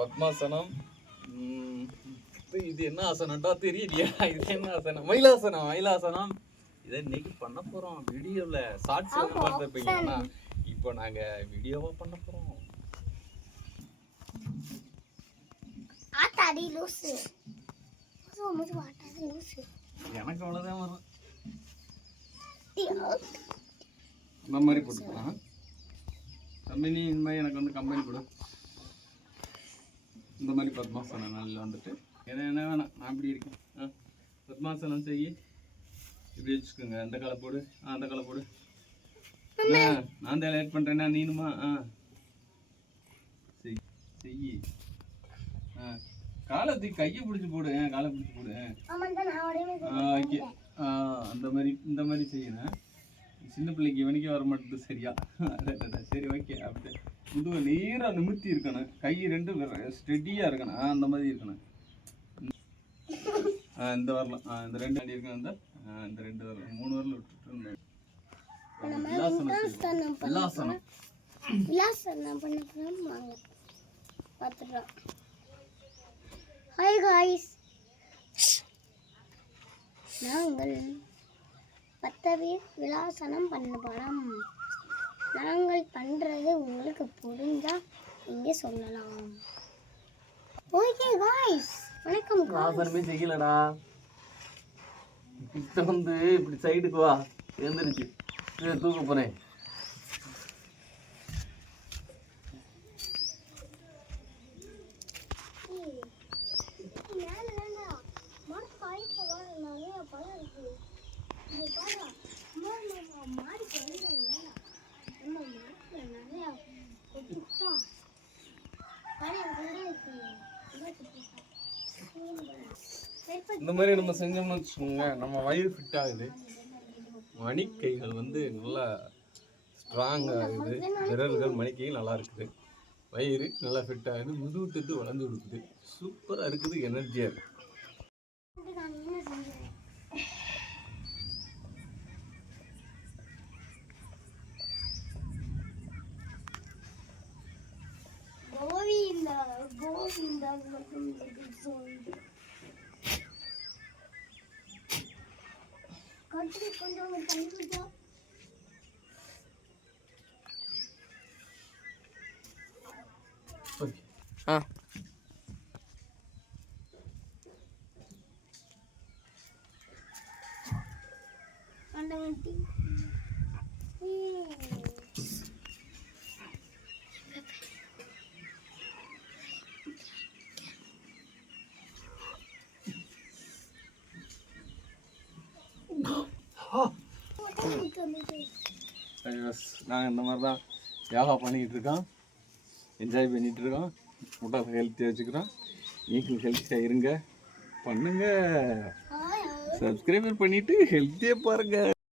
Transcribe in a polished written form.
பத்மாசனம். இது என்ன ஆசனம்டா தெரியலையா? இது என்ன ஆசனம்? மயிலாசனம். மயிலாசனம் இதை இன்னைக்கு பண்ண போறோம். வீடியோல ஷார்ட்ஸ் பார்த்துருப்பீங்க. ஆனா இப்போ நாங்க வீடியோவா பண்ண போறோம். ஆட்டாடி லூசு. எனக்கு அவ்வளவுதான் வரும். இந்த மாதிரி போட்டுக்கலாம். கம்பெனி இந்த மாதிரி எனக்கு வந்து கம்பெனி கொடு. இந்த மாதிரி பத்மாசனம் நல்லா வந்துட்டு என்ன வேணாம். நான் இப்படி இருக்கேன். பத்மாசனம் செய்ய இப்படி வச்சுக்கோங்க. அந்த காலை போடு, அந்த காலை போடு. நான் தான் லேட் பண்ணுறேன்னா நீனுமா? செய்யி. காலை தூக்கி கையை பிடிச்சி போடு. காலை பிடிச்சி போடு. ஓகே. அந்த மாதிரி இந்த மாதிரி செய்யணும். சின்ன பிள்ளைக்கு இவனுக்கே வர மாட்டேது சரியா. சரி ஓகே. அப்படி முதுவை நேராக நிமிர்த்தி இருக்கணும். கை ரெண்டும் ஸ்டெடியாக இருக்கணும். அந்த மாதிரி இருக்கணும். இந்த வரலாம். இந்த ரெண்டு அடி இருக்கணும். இந்த ரெண்டு வரலாம். 3 வரல விட்டுட்டு நாங்கள் 10 பேர் விலாசனம் பண்ண போறோம். நாங்கள் பண்றது உங்களுக்கு புரிஞ்சா நீங்க சொல்லலாம். ஓகே गाइस, வணக்கம். ஆசனமே செய்யலடா. இப்போ வந்து இப்படி சைடுக்கு வா. எழுந்திருச்சு தூக்க போறேன். இந்த மாதிரி நம்ம செஞ்சோம்னு வச்சுக்கோங்க, நம்ம வயிறு ஃபிட் ஆகுது. மணிக்கைகள் வந்து நல்லா ஸ்ட்ராங் ஆகுது. விரல்கள் மணிக்கைகள் நல்லா இருக்குது. வயிறு நல்லா ஃபிட் ஆகுது. முதுகுட்டு வளர்ந்து கொடுக்குது. சூப்பராக இருக்குது. எனர்ஜியாக இருக்குது. நாங்கள் இந்த மாதிரி தான் யோகா பண்ணிக்கிட்டு இருக்கோம். என்ஜாய் பண்ணிகிட்டு இருக்கோம். உடம்பை ஹெல்த்தியாக வச்சுக்கிறோம். நீங்களும் ஹெல்த்தியாக இருங்க. பண்ணுங்க. சப்ஸ்கிரைபர் பண்ணிவிட்டு ஹெல்த்தியாக பாருங்கள்.